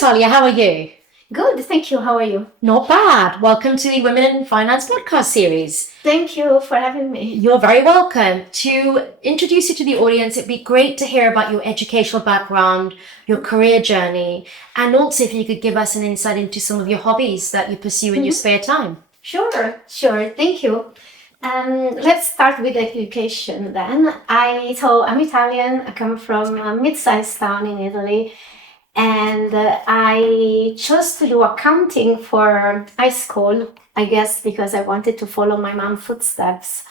Natalia, how are you? Good, thank you. How are you? Not bad. Welcome to the Women in Finance podcast series. Thank you for having me. You're very welcome. To introduce you to the audience, it'd be great to hear about your educational background, your career journey, and also if you could give us an insight into some of your hobbies that you pursue in your spare time. Sure. Thank you. Let's start with education then. I'm Italian. I come from a mid-sized town in Italy, and I chose to do accounting for high school, I guess because I wanted to follow my mom's footsteps.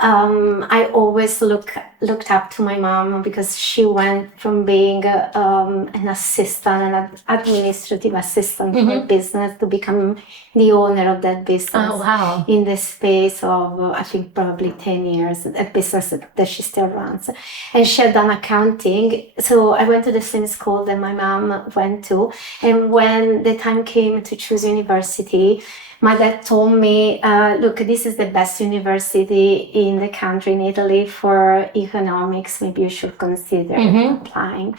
I always looked up to my mom because she went from being an assistant, an administrative assistant for business, to become the owner of that business. Oh, wow. In the space of, I think, probably 10 years, a business that she still runs. And she had done accounting. So I went to the same school that my mom went to. And when the time came to choose university, my dad told me, look, this is the best university in the country, in Italy, for economics. Maybe you should consider applying.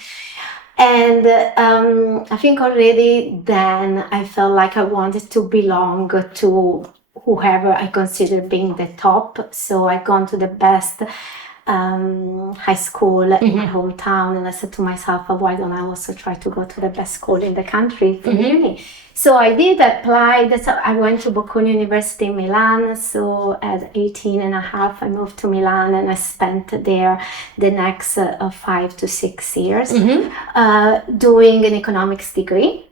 And I think already then I felt like I wanted to belong to whoever I consider being the top. So I gone to the best high school in my hometown, and I said to myself, why don't I also try to go to the best school in the country for uni? So I did apply. I went to Bocconi University in Milan. So at 18 and a half, I moved to Milan, and I spent there the next 5 to 6 years doing an economics degree.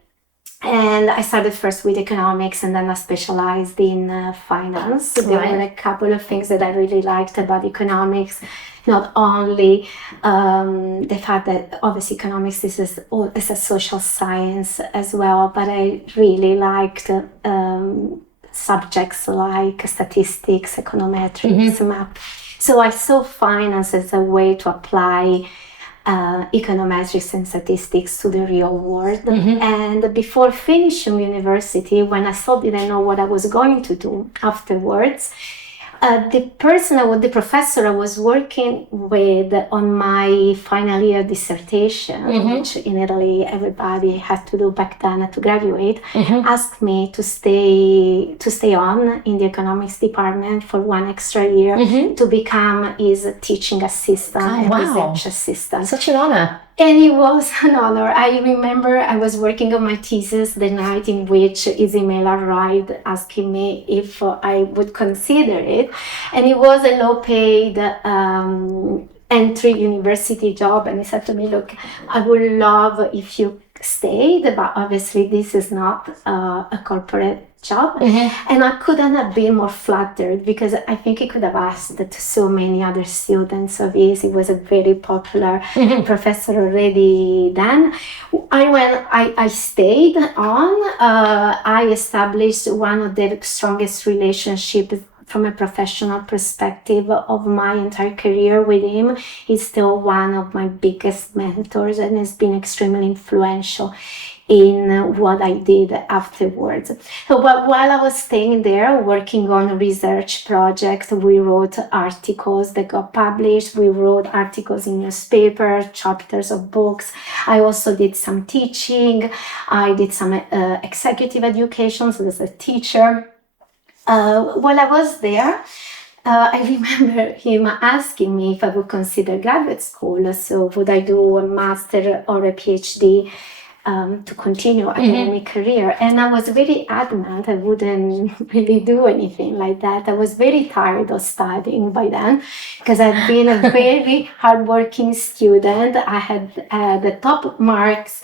And I started first with economics, and then I specialized in finance. So there were a couple of things that I really liked about economics. Not only the fact that obviously economics is a social science as well, but I really liked subjects like statistics, econometrics, math. So I saw finance as a way to apply econometrics and statistics to the real world. And before finishing university, when I still didn't know what I was going to do afterwards, the professor I was working with on my final year dissertation, which in Italy everybody had to do back then to graduate, asked me to stay on in the economics department for 1 extra year to become his teaching assistant and research assistant. Such an honor. And it was an honor. I remember I was working on my thesis the night in which his email arrived asking me if I would consider it. And it was a low-paid entry university job. And he said to me, look, I would love if you stayed, but obviously this is not a corporate job. And I couldn't have been more flattered because I think he could have asked to so many other students of his. He was a very popular professor already then. I stayed on. I established one of the strongest relationships from a professional perspective of my entire career with him. He's still one of my biggest mentors and has been extremely influential in what I did afterwards. So while I was staying there, working on a research project, we wrote articles that got published. We wrote articles in newspapers, chapters of books. I also did some teaching. I did some executive education, so as a teacher. While I was there, I remember him asking me if I would consider graduate school. So would I do a master or a PhD to continue academic career? And I was very adamant I wouldn't really do anything like that. I was very tired of studying by then because I'd been a very hardworking student. I had the top marks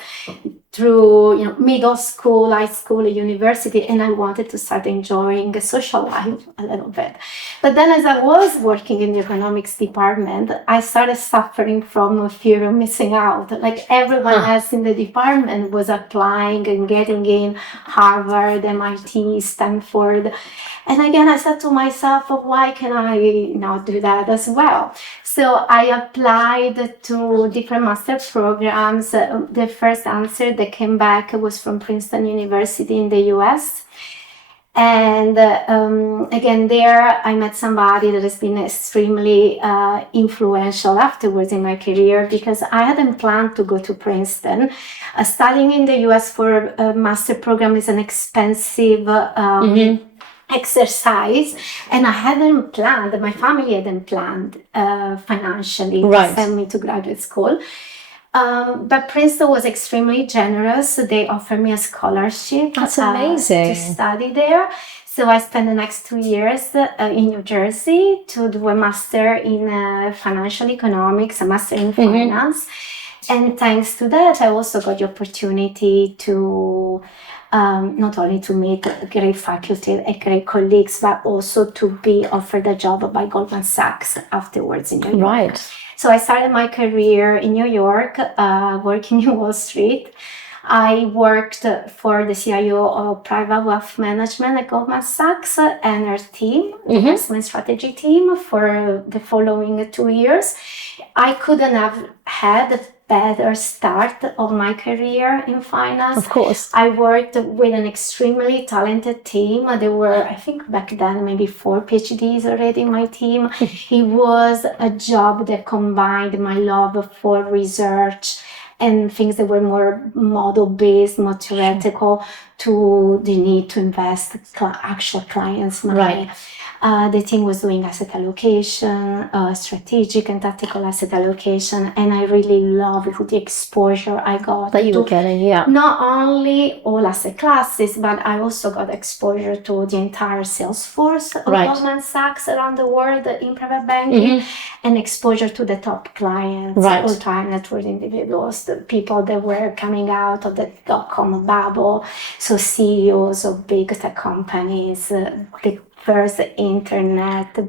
through middle school, high school, university, and I wanted to start enjoying social life a little bit. But then as I was working in the economics department, I started suffering from a fear of missing out. Like everyone else in the department was applying and getting in Harvard, MIT, Stanford. And again, I said to myself, why can I not do that as well? So I applied to different master programs. The first answer that came back was from Princeton University in the US. And again, there I met somebody that has been extremely influential afterwards in my career, because I hadn't planned to go to Princeton. Studying in the US for a master program is an expensive exercise, and I hadn't planned, my family hadn't planned financially to send me to graduate school. But Princeton was extremely generous. They offered me a scholarship. That's amazing. To study there. So I spent the next 2 years in New Jersey to do a master in financial economics, a master in finance. And thanks to that, I also got the opportunity to not only to meet great faculty and great colleagues, but also to be offered a job by Goldman Sachs afterwards in New York. Right. So I started my career in New York, working in Wall Street. I worked for the CIO of private wealth management at Goldman Sachs and her team, the investment strategy team, for the following 2 years. I couldn't have had a better start of my career in finance. Of course. I worked with an extremely talented team. There were, I think back then, maybe 4 PhDs already in my team. It was a job that combined my love for research and things that were more model-based, more theoretical, to the need to invest actual clients' money. Right. The team was doing asset allocation, strategic and tactical asset allocation, and I really loved the exposure I got. That you were getting, yeah. Not only all asset classes, but I also got exposure to the entire sales force of Goldman Sachs around the world in private banking, and exposure to the top clients, ultra net worth individuals, the people that were coming out of the dot-com bubble, so CEOs of big tech companies, the first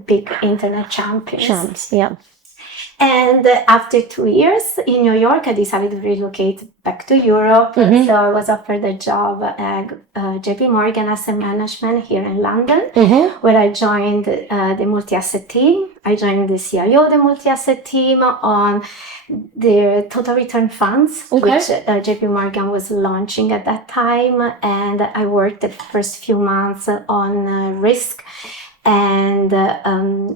big internet champions. Yeah. And after 2 years in New York, I decided to relocate back to Europe. So I was offered a job at JP Morgan Asset Management here in London, where I joined the multi-asset team. I joined the CIO of the multi-asset team on the total return funds, which JP Morgan was launching at that time. And I worked the first few months on risk and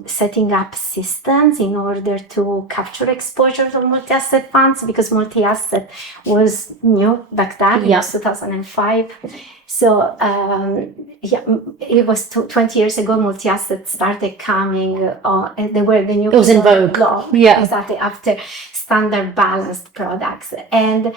setting up systems in order to capture exposure to multi-asset funds, because multi-asset was new back then. It was 2005. So it was 20 years ago, multi-asset started coming, and they were the new. It was in vogue. Yeah, exactly, after standard balanced products. And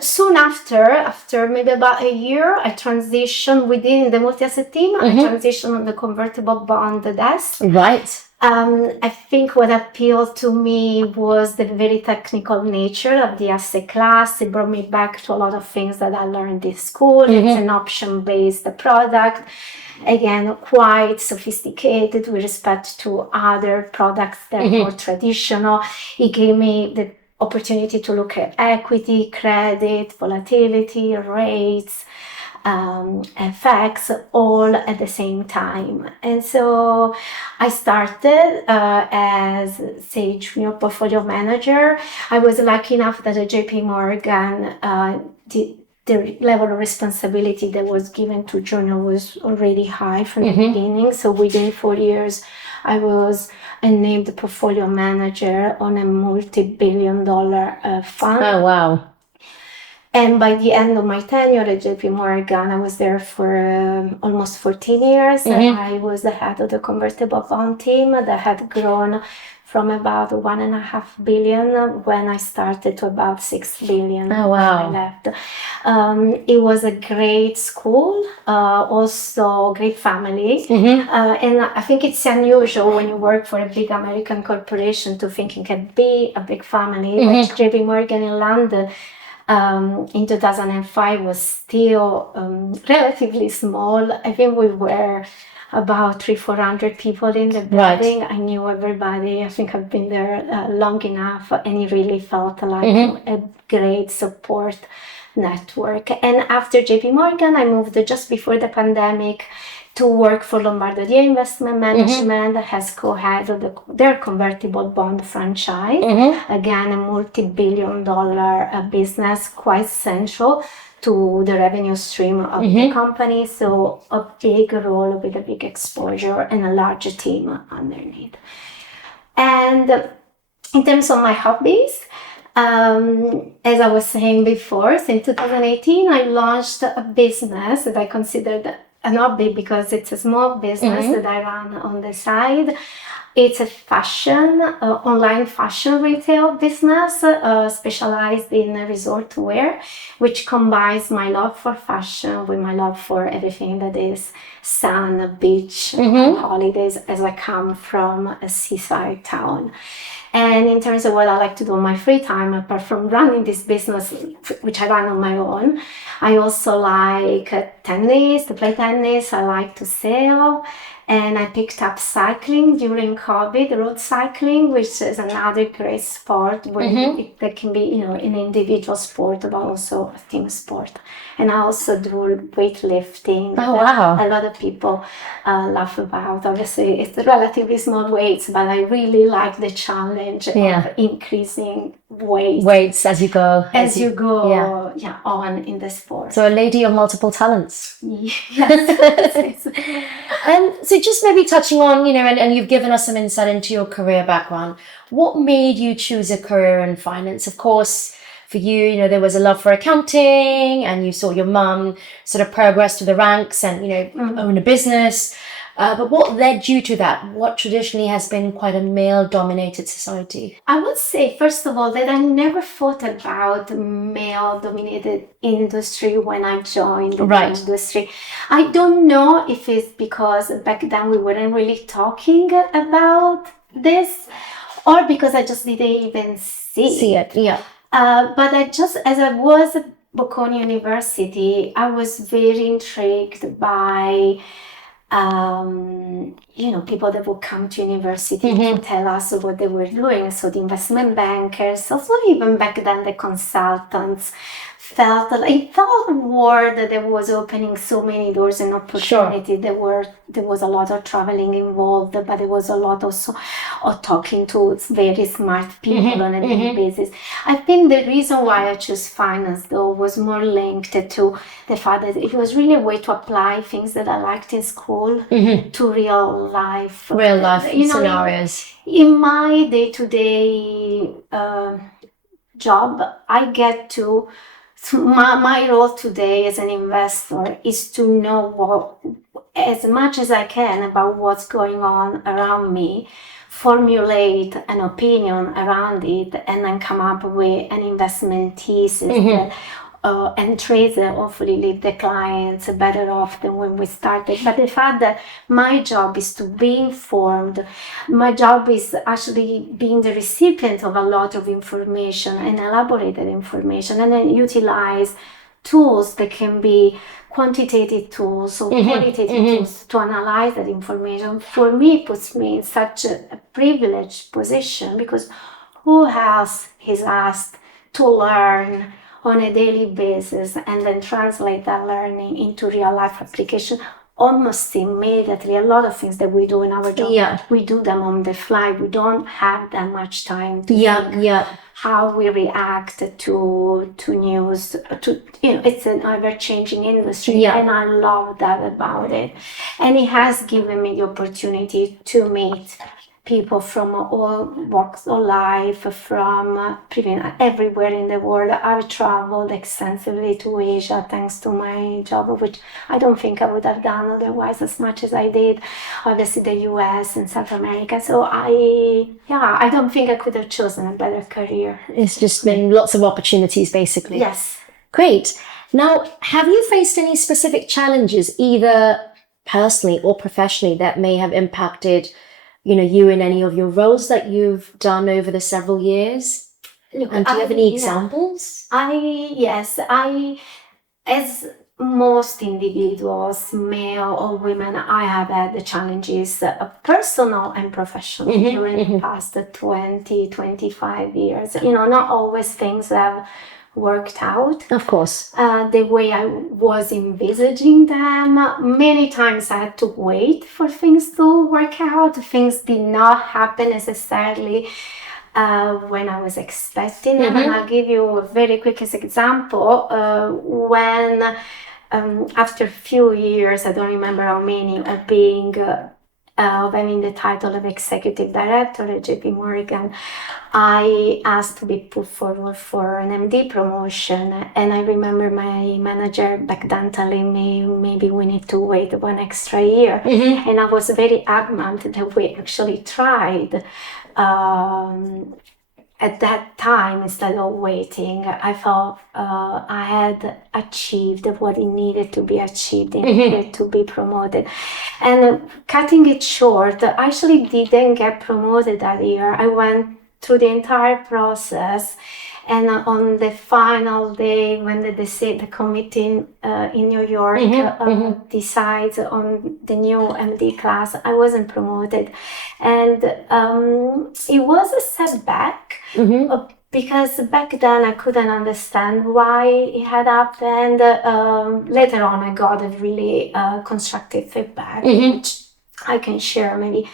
soon after maybe about a year, I transitioned within the multi-asset team. I transitioned on the convertible bond desk. Right. I think what appealed to me was the very technical nature of the asset class. It brought me back to a lot of things that I learned in school. It's an option-based product. Again, quite sophisticated with respect to other products that are more traditional. It gave me the opportunity to look at equity, credit, volatility, rates, FX, all at the same time. And so I started as, say, junior portfolio manager. I was lucky enough that at JP Morgan, the level of responsibility that was given to junior was already high from the beginning. So within 4 years, I was named portfolio manager on a multi-billion-dollar fund. Oh, wow. And by the end of my tenure at JP Morgan, I was there for almost 14 years. I was the head of the convertible bond team that had grown from about 1.5 billion when I started to about 6 billion when I left. It was a great school, also great family. And I think it's unusual when you work for a big American corporation to think it can be a big family. But JP Morgan in London in 2005 was still relatively small. I think we were about 300-400 people in the building. I knew everybody. I think I've been there long enough, and it really felt like a great support network. And after JP Morgan, I moved just before the pandemic to work for Lombardia Investment Management as co-head of their convertible bond franchise. Again, a multi-billion-dollar business, quite central to the revenue stream of the company. So a big role with a big exposure and a larger team underneath. And in terms of my hobbies, as I was saying before, since 2018, I launched a business that I considered an hobby because it's a small business that I run on the side. It's a fashion, online fashion retail business specialized in resort wear, which combines my love for fashion with my love for everything that is sun, beach, holidays, as I come from a seaside town. And in terms of what I like to do in my free time, apart from running this business, which I run on my own, I also like tennis, to play tennis. I like to sail. And I picked up cycling during COVID, road cycling, which is another great sport where that can be, an individual sport, but also a team sport. And I also do weightlifting. Oh, wow. A lot of people laugh about. Obviously, it's relatively small weights, but I really like the challenge of increasing weights as you go. On in the sport. So a lady of multiple talents. Yes. And so just maybe touching on, and you've given us some insight into your career background. What made you choose a career in finance? Of course, for you, there was a love for accounting and you saw your mum sort of progress through the ranks and, own a business. But what led you to that? What traditionally has been quite a male-dominated society? I would say, first of all, that I never thought about male-dominated industry when I joined the industry. I don't know if it's because back then we weren't really talking about this or because I just didn't even see it. Yeah. But as I was at Bocconi University, I was very intrigued by people that would come to university to tell us what they were doing. So the investment bankers, also even back then the consultants, felt a world that was opening so many doors and opportunity. There was a lot of traveling involved, but there was a lot also of talking to very smart people on a daily basis. I think the reason why I chose finance though was more linked to the fact that it was really a way to apply things that I liked in school to real life scenarios. In my day-to-day job, I get to my role today as an investor is to know as much as I can about what's going on around me, formulate an opinion around it, and then come up with an investment thesis and trades that hopefully leave the clients better off than when we started. But the fact that my job is to be informed, my job is actually being the recipient of a lot of information and elaborated information, and then utilize tools that can be quantitative tools or qualitative tools to analyze that information, for me puts me in such a privileged position, because who else is asked to learn on a daily basis and then translate that learning into real life application almost immediately. A lot of things that we do in our job, we do them on the fly. We don't have that much time to think how we react to news. It's an ever-changing industry, and I love that about it. And it has given me the opportunity to meet people from all walks of life, from everywhere in the world. I've traveled extensively to Asia thanks to my job, which I don't think I would have done otherwise as much as I did. Obviously the US and South America. So I don't think I could have chosen a better career. It's just been lots of opportunities, basically. Yes. Great. Now, have you faced any specific challenges, either personally or professionally, that may have impacted you in any of your roles that you've done over the several years? Look, and do you have any examples? As most individuals, male or women, I have had the challenges, personal and professional, during the past 20, 25 years. Not always things have worked out Of course. the way I was envisaging them. Many times I had to wait for things to work out. Things did not happen necessarily when I was expecting them. And I'll give you a very quick example. When after a few years, I don't remember how many, of being of having the title of executive director at JP Morgan, I asked to be put forward for an MD promotion. And I remember my manager back then telling me, maybe we need to wait 1 extra year. And I was very adamant that we actually tried. At that time, instead of waiting, I felt I had achieved what it needed to be achieved in order to be promoted. And cutting it short, I actually didn't get promoted that year. I went through the entire process, and on the final day when the committee in New York decides on the new MD class, I wasn't promoted. And it was a setback because back then I couldn't understand why it had happened. Later on, I got a really constructive feedback, which I can share maybe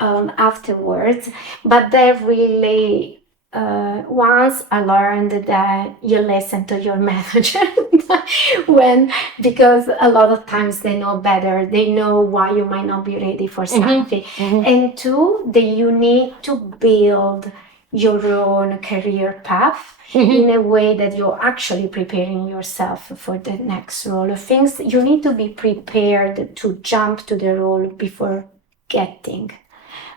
afterwards. But that really, once I learned that you listen to your manager because a lot of times they know better, they know why you might not be ready for something. And two, that you need to build your own career path in a way that you're actually preparing yourself for the next role of things. You need to be prepared to jump to the role before getting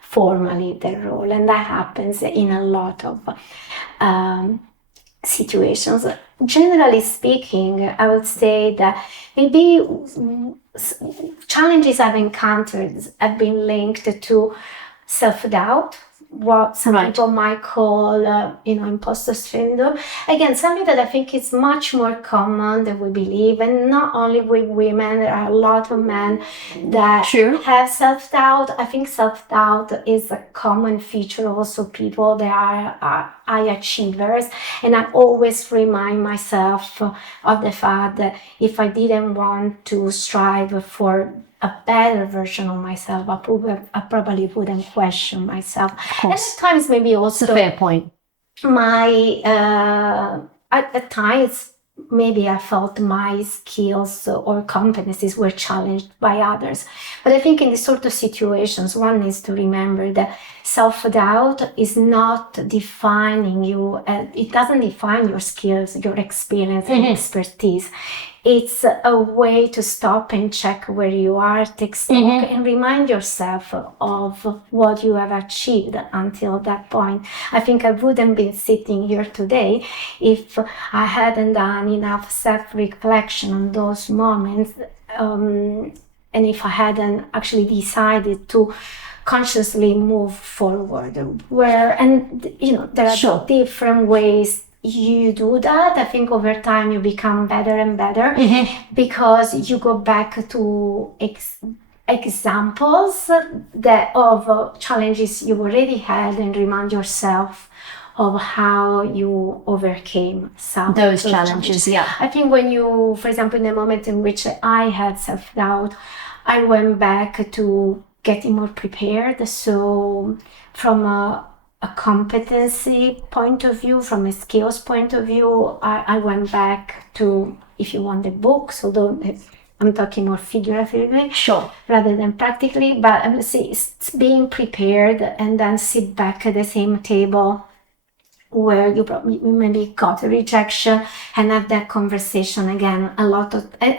formally the role, and that happens in a lot of situations. Generally speaking, I would say that maybe challenges I've encountered have been linked to self-doubt, what some people might call, imposter syndrome. Again, something that I think is much more common than we believe, and not only with women. There are a lot of men that have self-doubt. I think self-doubt is a common feature also people that are high achievers, and I always remind myself of the fact that if I didn't want to strive for a better version of myself, I probably wouldn't question myself. And at times, maybe also a fair point. At times, maybe I felt my skills or competencies were challenged by others. But I think in these sort of situations, one needs to remember that self-doubt is not defining you. It doesn't define your skills, your experience, and expertise. It's a way to stop and check where you are, take stock, and remind yourself of what you have achieved until that point. I think I wouldn't be sitting here today if I hadn't done enough self-reflection on those moments, and if I hadn't actually decided to consciously move forward. There are different ways you do that. I think over time you become better and better because you go back to examples of challenges you already had and remind yourself of how you overcame those challenges. I think when you, for example, in the moment in which I had self-doubt, I went back to getting more prepared. So from a competency point of view, from a skills point of view, I went back to, if you want, the books, although I'm talking more figuratively rather than practically, but I would say it's being prepared and then sit back at the same table where you maybe got a rejection and have that conversation again and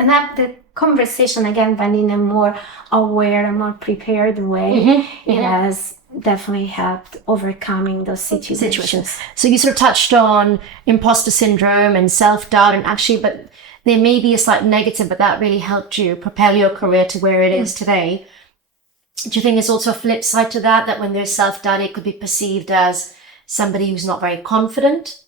have the conversation again, but in a more aware and more prepared way. It has definitely helped overcoming those situations. So you sort of touched on imposter syndrome and self-doubt, and actually, but there may be a slight negative, but that really helped you propel your career to where it is today. Do you think there's also a flip side to that when there's self-doubt, it could be perceived as somebody who's not very confident?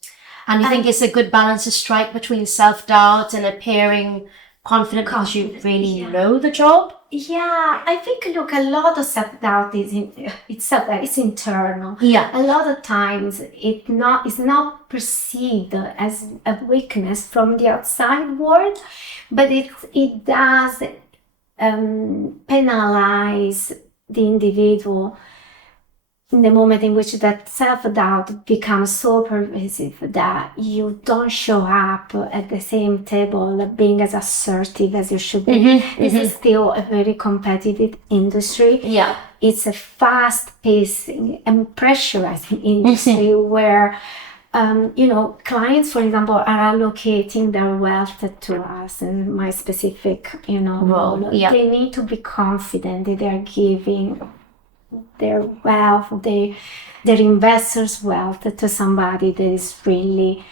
And you think it's a good balance to strike between self-doubt and appearing confident because you really know the job? Yeah, I think, look, a lot of self-doubt it's internal. Yeah. A lot of times it's not perceived as a weakness from the outside world, but it does penalize the individual in the moment in which that self-doubt becomes so pervasive that you don't show up at the same table being as assertive as you should be. This is still a very competitive industry. Yeah. It's a fast-paced and pressurizing industry where clients, for example, are allocating their wealth to us in my specific, role. Yeah. They need to be confident that they're giving their wealth, their investors' wealth to somebody that is really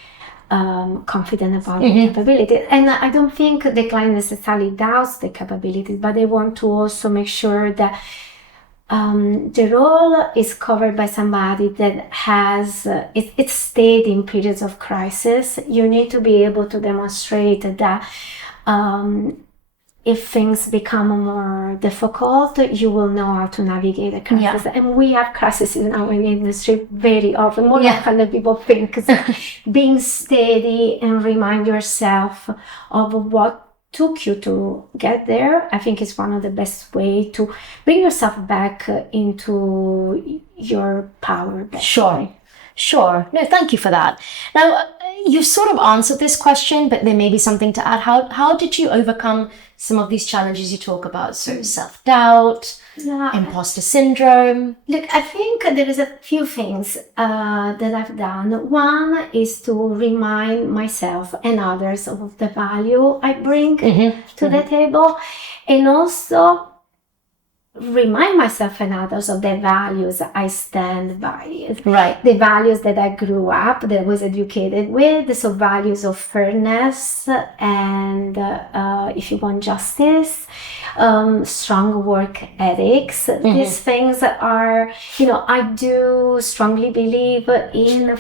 confident about the capability. And I don't think the client necessarily doubts the capabilities, but they want to also make sure that the role is covered by somebody that has it stayed in periods of crisis. You need to be able to demonstrate that if things become more difficult, you will know how to navigate a crisis. Yeah. And we have crises in our industry very often, more often than people think. So being steady and remind yourself of what took you to get there, I think is one of the best way to bring yourself back into your power. Sure. No, thank you for that. Now, you've sort of answered this question, but there may be something to add. How did you overcome some of these challenges you talk about? So self-doubt, imposter syndrome. Look, I think there is a few things that I've done. One is to remind myself and others of the value I bring to the table, and also remind myself and others of the values I stand by. Right. The values that I grew up, that I was educated with. So values of fairness and, if you want, justice, strong work ethics. These things are, I do strongly believe in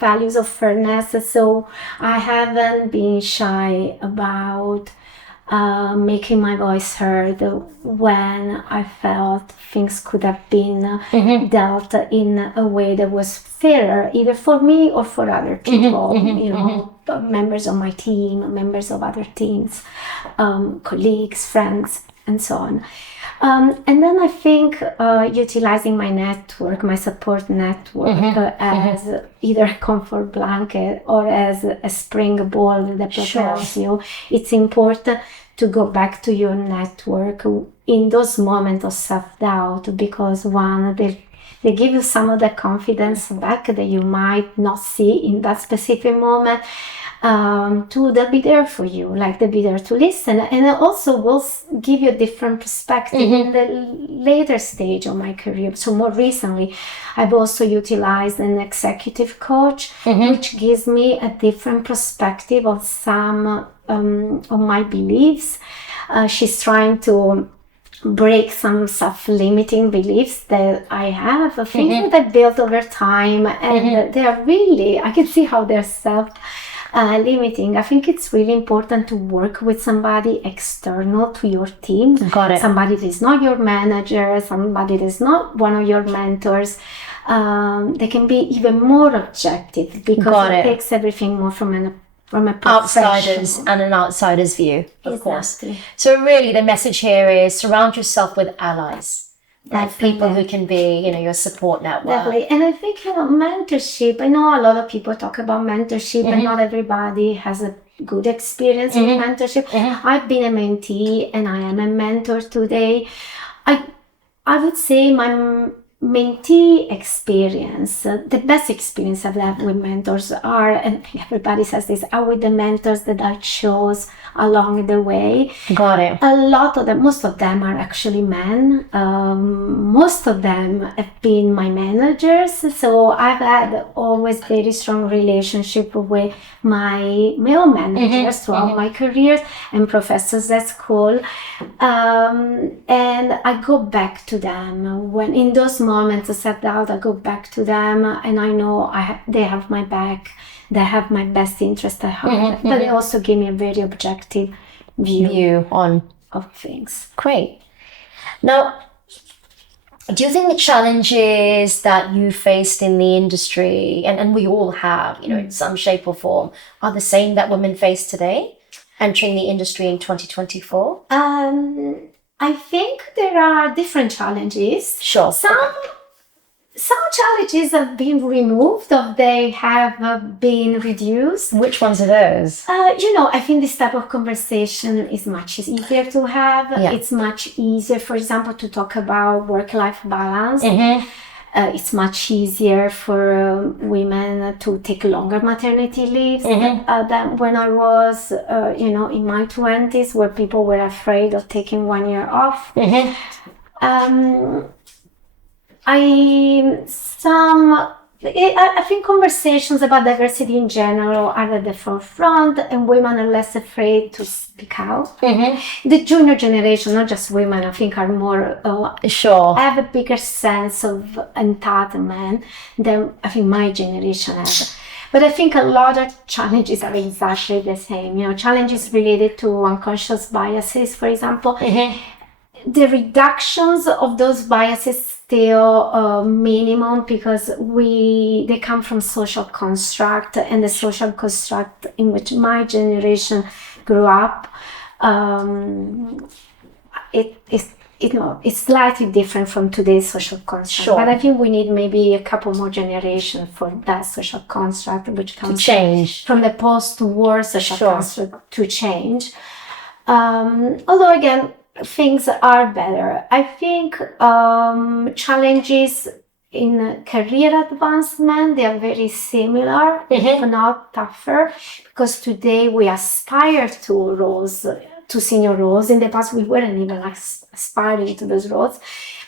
values of fairness. So I haven't been shy about making my voice heard when I felt things could have been dealt in a way that was fairer, either for me or for other people, members of my team, members of other teams, colleagues, friends, and so on. And then I think utilizing my network, my support network, as either a comfort blanket or as a springboard that propels you. It's important to go back to your network in those moments of self-doubt, because one, they give you some of the confidence back that you might not see in that specific moment. They'll be there for you, like they'll be there to listen, and it also will give you a different perspective in the later stage of my career. So more recently, I've also utilized an executive coach, which gives me a different perspective of some of my beliefs. She's trying to break some self-limiting beliefs that I have, things that I built over time, and they are really, I can see how they're limiting. I think it's really important to work with somebody external to your team. Got it. Somebody that is not your manager, somebody that is not one of your mentors. They can be even more objective, because it takes everything more from a outsiders and an outsider's view, of course. So really the message here is surround yourself with allies. Like people who can be, your support network. Definitely. And I think, mentorship, I know a lot of people talk about mentorship, and not everybody has a good experience with mentorship. I've been a mentee and I am a mentor today. I would say my mentee experience, the best experience I've had with mentors are, and everybody says this, are with the mentors that I chose along the way. Got it. A lot of them, most of them are actually men. Most of them have been my managers. So I've had always very strong relationship with my male managers throughout my career and professors at school. And I go back to them when in those moments of self-doubt. I go back to them, and I know they have my back. They have my best interest at heart, but they also give me a very objective view on of things. Great. Now, do you think the challenges that you faced in the industry, and we all have, in some shape or form, are the same that women face today, entering the industry in 2024? I think there are different challenges. Sure. Some challenges have been removed or they have been reduced. Which ones are those? I think this type of conversation is much easier to have. Yeah. It's much easier, for example, to talk about work-life balance. It's much easier for women to take longer maternity leaves than when I was, in my 20s, where people were afraid of taking 1 year off. I think conversations about diversity in general are at the forefront, and women are less afraid to speak out. The junior generation, not just women, I think are more have a bigger sense of entitlement than I think my generation has. But I think a lot of challenges are exactly the same. Challenges related to unconscious biases, for example. The reductions of those biases still minimum because they come from social construct, and the social construct in which my generation grew up, it's slightly different from today's social construct. Sure. But I think we need maybe a couple more generations for that social construct, which comes to change from the post-war social construct to change. Although again, things are better. I think challenges in career advancement, they are very similar, if not tougher, because today we aspire to senior roles. In the past, we weren't even aspiring to those roles.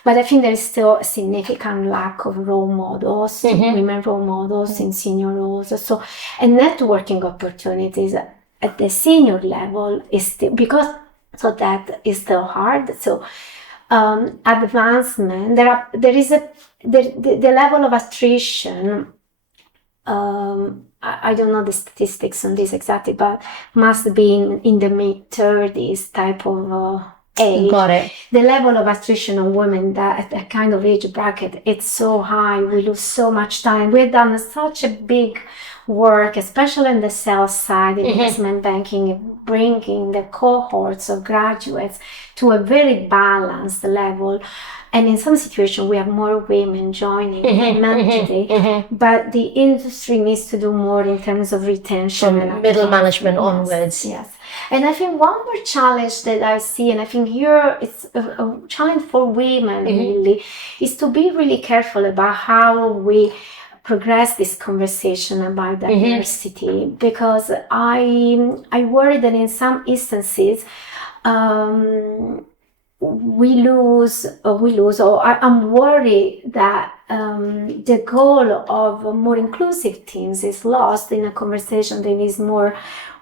But I think there is still a significant lack of role models, women role models in senior roles. And networking opportunities at the senior level is still, so that is still hard. So advancement, the level of attrition, I don't know the statistics on this exactly, but must be in the mid-30s type of age. Got it. The level of attrition of women that at that kind of age bracket, it's so high. We lose so much time. We've done such a big work, especially on the sales side, investment banking, bringing the cohorts of graduates to a very balanced level. And in some situations, we have more women joining than men today. But the industry needs to do more in terms of retention. From middle management onwards. Yes. And I think one more challenge that I see, and I think here it's a challenge for women really, is to be really careful about how we progress this conversation about diversity, because I worry that in some instances we lose, or I'm worried that the goal of more inclusive teams is lost in a conversation that is more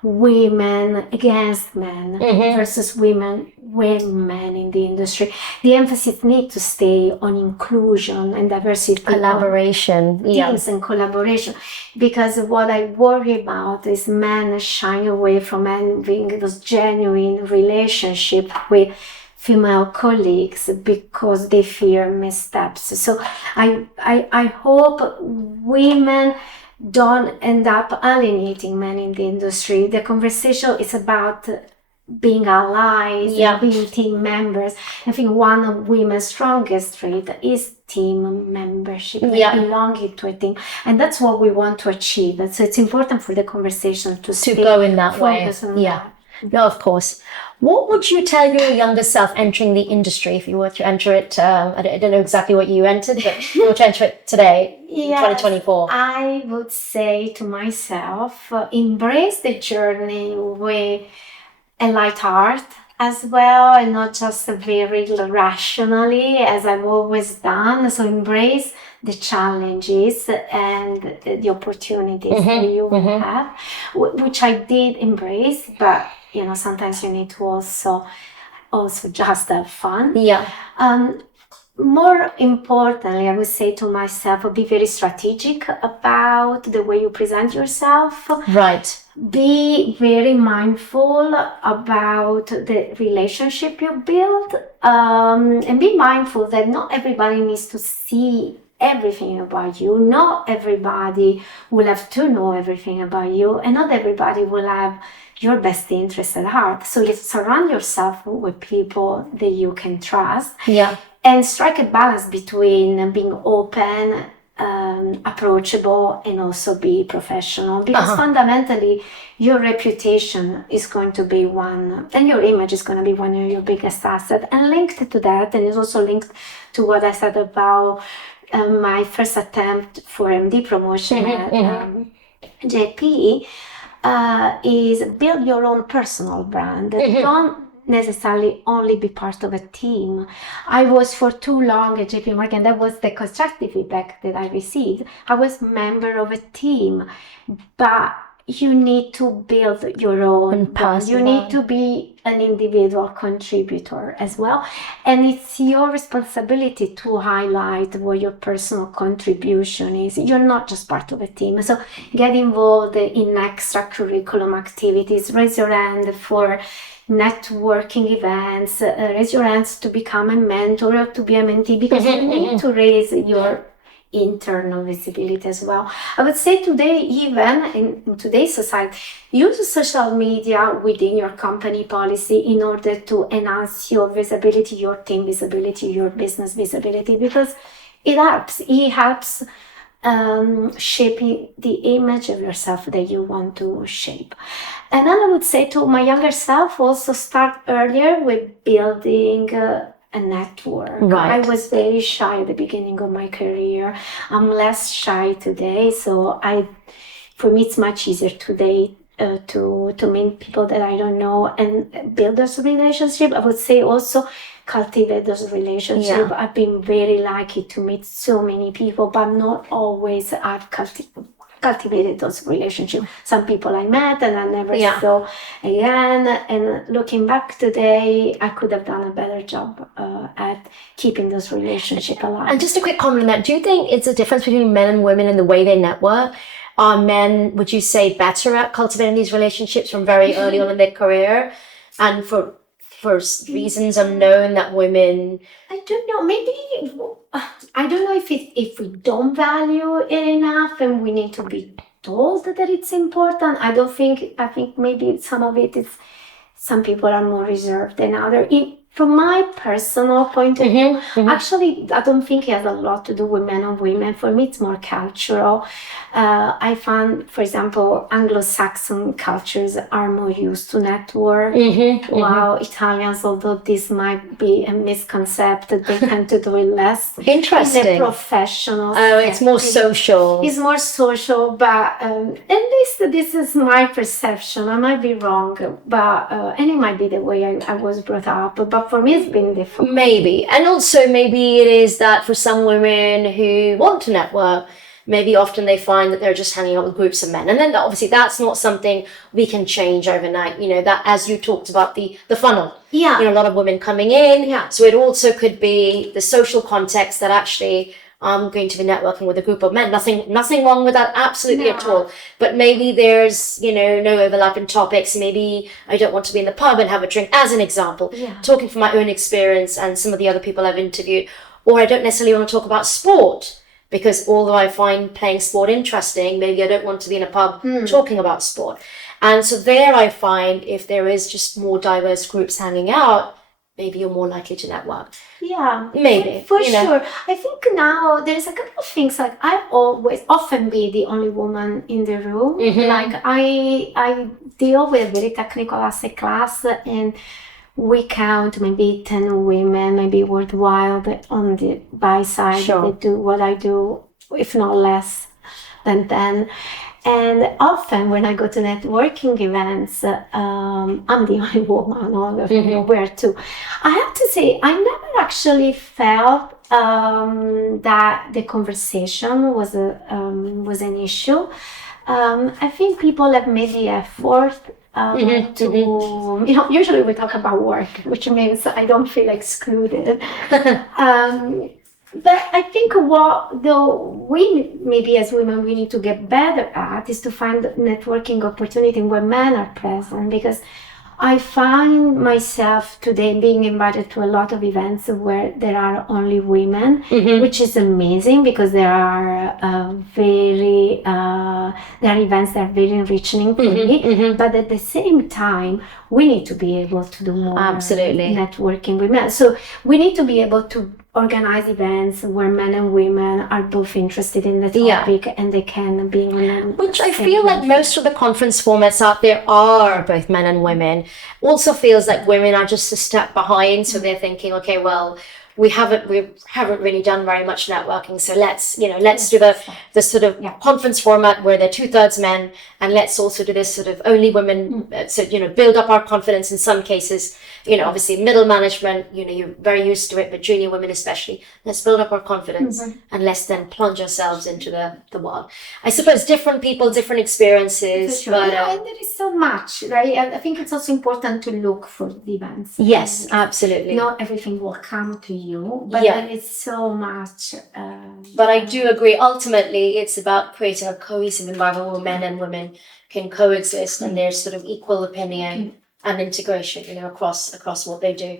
women against men versus women with men in the industry. The emphasis needs to stay on inclusion and diversity, collaboration, teams and collaboration, because what I worry about is men shying away from having those genuine relationships with female colleagues because they fear missteps. So I hope women don't end up alienating men in the industry. The conversation is about being allies and being team members. I think one of women's strongest traits is team membership, belonging to a team, and that's what we want to achieve. And so it's important for the conversation to go in that way. That. No, of course. What would you tell your younger self entering the industry if you were to enter it? I don't know exactly what you entered, but if you were to enter it today, 2024. I would say to myself, embrace the journey with a light heart as well, and not just very rationally as I've always done. So embrace the challenges and the opportunities that you will have, which I did embrace, but sometimes you need to also just have fun. more importantly, I would say to myself, be very strategic about the way you present yourself. Right. Be very mindful about the relationship you build, and be mindful that not everybody needs to see everything about you. Not everybody will have to know everything about you, and not everybody will have your best interest at heart. So you surround yourself with people that you can trust. Yeah. And strike a balance between being open, approachable, and also be professional. Because fundamentally, your reputation is going to be one, and your image is going to be one of your biggest assets. And linked to that, and it's also linked to what I said about my first attempt for MD promotion at JP, is build your own personal brand. Don't necessarily only be part of a team. I was for too long at JP Morgan. That was the constructive feedback that I received. I was member of a team, but you need to build your own brand. You need to be an individual contributor as well. And it's your responsibility to highlight what your personal contribution is. You're not just part of a team. So get involved in extracurriculum activities. Raise your hand for networking events. Raise your hands to become a mentor or to be a mentee, because you need to raise your internal visibility as well. I would say today, even in today's society, use social media within your company policy in order to enhance your visibility, your team visibility, your business visibility, because it helps. It helps shaping the image of yourself that you want to shape. And then I would say to my younger self, also start earlier with building a network. Right. I was very shy at the beginning of my career. I'm less shy today, so for me it's much easier today to meet people that I don't know and build those relationships. I would say also cultivate those relationships. Yeah. I've been very lucky to meet so many people, but not always I've cultivated those relationships. Some people I met and I never saw again. And looking back today, I could have done a better job at keeping those relationships alive. And just a quick comment on that. Do you think it's a difference between men and women in the way they network? Are men, would you say, better at cultivating these relationships from very early on in their career? And for reasons unknown, that women... I don't know, maybe... I don't know if we don't value it enough and we need to be told that it's important. I think maybe some of it is, some people are more reserved than others. From my personal point of view, actually, I don't think it has a lot to do with men or women. For me, it's more cultural. I found, for example, Anglo-Saxon cultures are more used to network, while Italians, although this might be a misconception, they tend to do it less. Interesting. In a professional setting. It's more social. It's more social, but at least this is my perception. I might be wrong, but and it might be the way I was brought up. But for me, it's been different. Maybe. And also maybe it is that for some women who want to network, maybe often they find that they're just hanging out with groups of men. And then obviously that's not something we can change overnight. You know, that as you talked about the funnel. Yeah. You know, a lot of women coming in. Yeah. So it also could be the social context that actually I'm going to be networking with a group of men. Nothing wrong with that, absolutely at all. But maybe there's, you know, no overlap in topics. Maybe I don't want to be in the pub and have a drink, as an example. Yeah. Talking from my own experience and some of the other people I've interviewed. Or I don't necessarily want to talk about sport, because although I find playing sport interesting, maybe I don't want to be in a pub talking about sport. And so there I find if there is just more diverse groups hanging out, maybe you're more likely to network. Yeah, maybe. For sure. I think now there's a couple of things, like I often be the only woman in the room. Like I deal with a very technical asset class, and we count maybe 10 women, maybe worthwhile on the buy side. They do what I do, if not less than 10. And often when I go to networking events, I'm the only woman, all of them were too. I have to say, I never actually felt that the conversation was an issue. I think people have made the effort usually we talk about work, which means I don't feel excluded. But I think what though we maybe as women we need to get better at is to find networking opportunity where men are present, because I find myself today being invited to a lot of events where there are only women, which is amazing because there are events that are very enriching for me. But at the same time, we need to be able to do more networking with men. So we need to be able to organize events where men and women are both interested in the topic and they can be on which I feel like most of the conference formats out there are both men and women. Also feels like women are just a step behind, so they're thinking, okay, well, we haven't really done very much networking, so let's do the sort of conference format where they're 2/3 men, and let's also do this sort of only women, so build up our confidence. In some cases, obviously middle management, you're very used to it, but junior women especially, let's build up our confidence and let's then plunge ourselves into the world. I suppose different people, different experiences, sure. but and there is so much, right? I think it's also important to look for the events. Yes, absolutely. Not everything will come to you, but there is so much. But I do agree. Ultimately, it's about creating a cohesive environment where men and women can coexist and there's sort of equal opinion and integration, across what they do.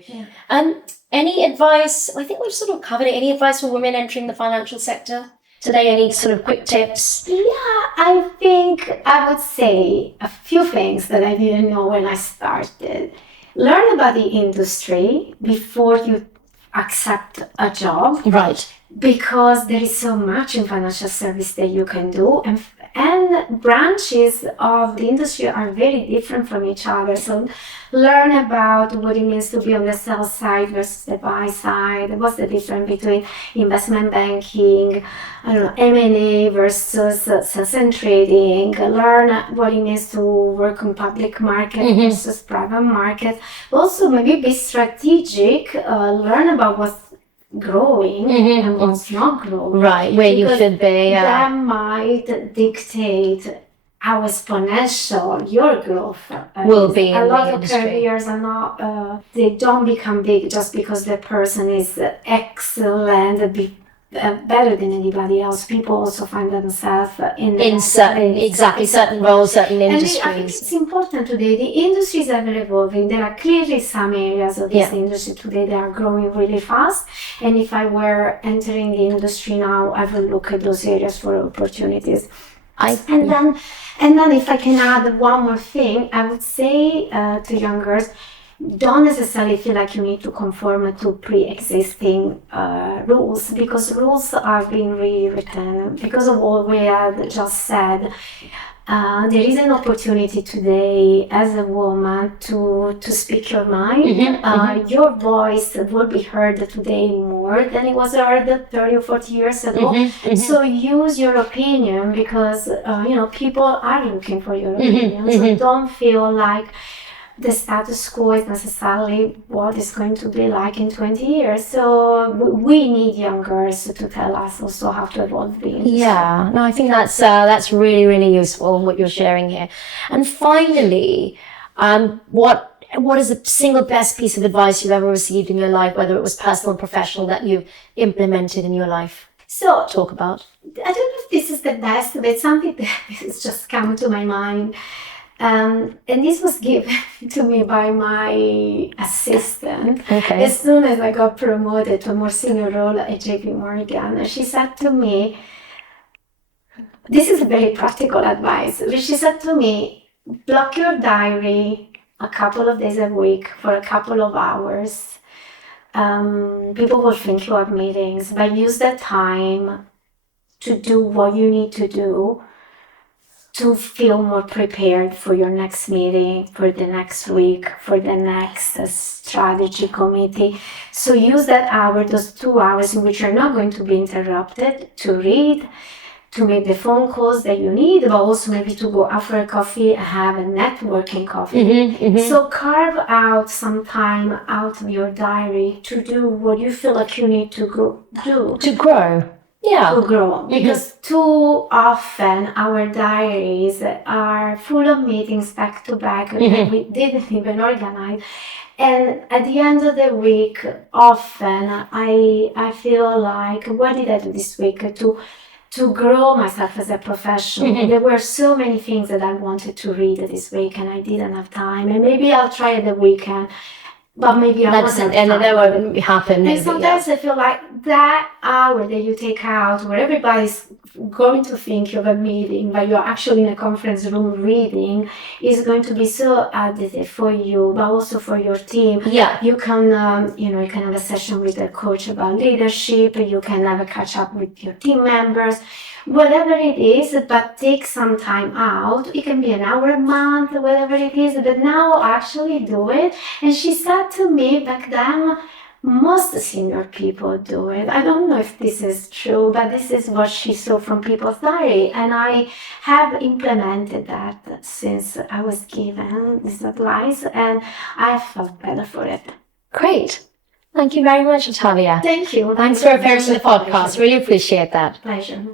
Any advice? I think we've sort of covered it. Any advice for women entering the financial sector today? Any sort of quick tips? Yeah, I think I would say a few things that I didn't know when I started. Learn about the industry before you accept a job. Right. Because there is so much in financial service that you can do, and branches of the industry are very different from each other. So learn about what it means to be on the sell side versus the buy side. What's the difference between investment banking, M&A versus sales and trading. Learn what it means to work on public market versus private market. Also, maybe be strategic. Learn about what's growing and what's not growing. Right, where you should be. That might dictate how exponential your growth will be. A lot of careers are not, they don't become big just because the person is excellent, better than anybody else. People also find themselves in certain roles, certain industries. And I think it's important today. The industries are evolving. There are clearly some areas of this industry today that are growing really fast. And if I were entering the industry now, I would look at those areas for opportunities. And then if I can add one more thing, I would say to young girls, don't necessarily feel like you need to conform to pre-existing rules, because rules are being rewritten. Because of what we had just said, there is an opportunity today as a woman to speak your mind. Your voice will be heard today more than it was heard 30 or 40 years ago. So use your opinion, because people are looking for your opinion. So don't feel like the status quo is necessarily what it's going to be like in 20 years. So we need young girls to tell us also how to evolve the industry. Yeah, no, I think that's really, really useful what you're sharing here. And finally, what is the single best piece of advice you've ever received in your life, whether it was personal or professional, that you've implemented in your life? So talk about. I don't know if this is the best, but something that has just come to my mind. And this was given to me by my assistant as soon as I got promoted to a more senior role at JP Morgan. She said to me, this is a very practical advice, but she said to me, block your diary a couple of days a week for a couple of hours. People will think you have meetings, but use that time to do what you need to do to feel more prepared for your next meeting, for the next week, for the next strategy committee. So use that hour, those 2 hours in which you're not going to be interrupted, to read, to make the phone calls that you need, but also maybe to go out for a coffee and have a networking coffee. So carve out some time out of your diary to do what you feel like you need to do. To grow. Yeah. to grow, because too often our diaries are full of meetings back to back that we didn't even organize. And at the end of the week, often I feel like, what did I do this week to grow myself as a professional? There were so many things that I wanted to read this week, and I didn't have time. And maybe I'll try at the weekend, but maybe I won't have And time. that won't happen. And Maybe, sometimes I feel like that hour that you take out where everybody's going to think you're a meeting, but you're actually in a conference room reading, is going to be so additive for you, but also for your team. Yeah. You can, you can have a session with a coach about leadership. You can have a catch up with your team members, whatever it is, but take some time out. It can be an hour a month, whatever it is, but now actually do it. And she said to me back then, most senior people do it. I don't know if this is true, but this is what she saw from people's diary. And I have implemented that since I was given this advice, and I felt better for it. Great. Thank you very much, Natalia. Thank you. Thanks for appearing on the podcast. Really appreciate that. Pleasure.